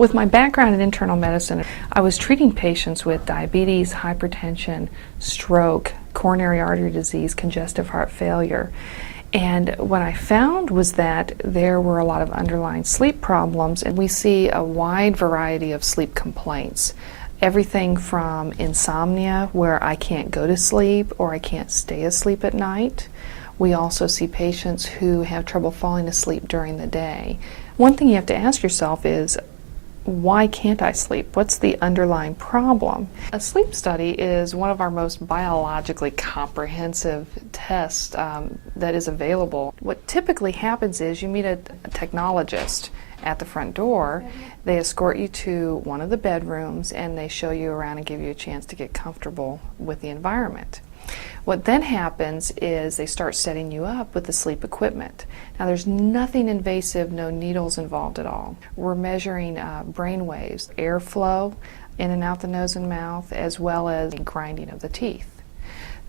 With my background in internal medicine, I was treating patients with diabetes, hypertension, stroke, coronary artery disease, congestive heart failure. And what I found was that there were a lot of underlying sleep problems, and we see a wide variety of sleep complaints. Everything from insomnia, where I can't go to sleep or I can't stay asleep at night. We also see patients who have trouble falling asleep during the day. One thing you have to ask yourself is, why can't I sleep? What's the underlying problem? A sleep study is one of our most biologically comprehensive tests that is available. What typically happens is you meet a technologist at the front door. They escort you to one of the bedrooms and they show you around and give you a chance to get comfortable with the environment. What then happens is they start setting you up with the sleep equipment. Now there's nothing invasive, no needles involved at all. We're measuring brain waves, airflow in and out the nose and mouth, as well as grinding of the teeth.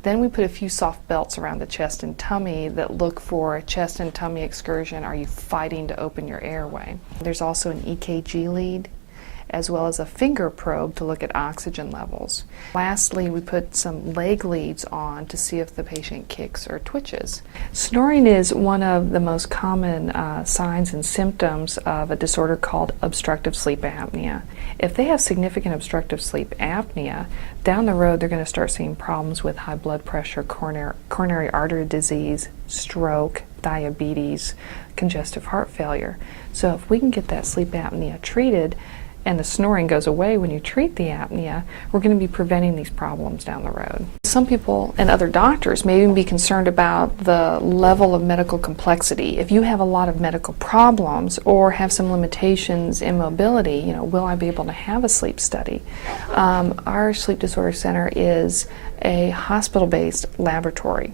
Then we put a few soft belts around the chest and tummy that look for a chest and tummy excursion. Are you fighting to open your airway? There's also an EKG lead, as well as a finger probe to look at oxygen levels. Lastly, we put some leg leads on to see if the patient kicks or twitches. Snoring is one of the most common signs and symptoms of a disorder called obstructive sleep apnea. If they have significant obstructive sleep apnea, down the road they're going to start seeing problems with high blood pressure, coronary artery disease, stroke, diabetes, congestive heart failure. So if we can get that sleep apnea treated, and the snoring goes away when you treat the apnea, we're going to be preventing these problems down the road. Some people and other doctors may even be concerned about the level of medical complexity. If you have a lot of medical problems or have some limitations in mobility, will I be able to have a sleep study? Our Sleep Disorder Center is a hospital-based laboratory.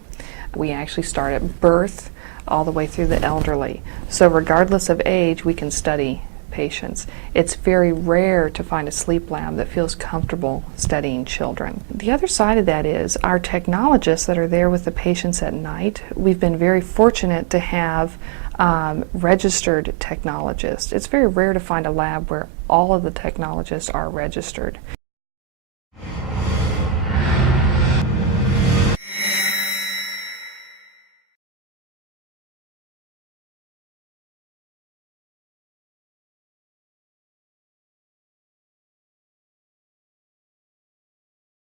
We actually start at birth all the way through the elderly. So regardless of age, we can study patients. It's very rare to find a sleep lab that feels comfortable studying children. The other side of that is our technologists that are there with the patients at night. We've been very fortunate to have registered technologists. It's very rare to find a lab where all of the technologists are registered.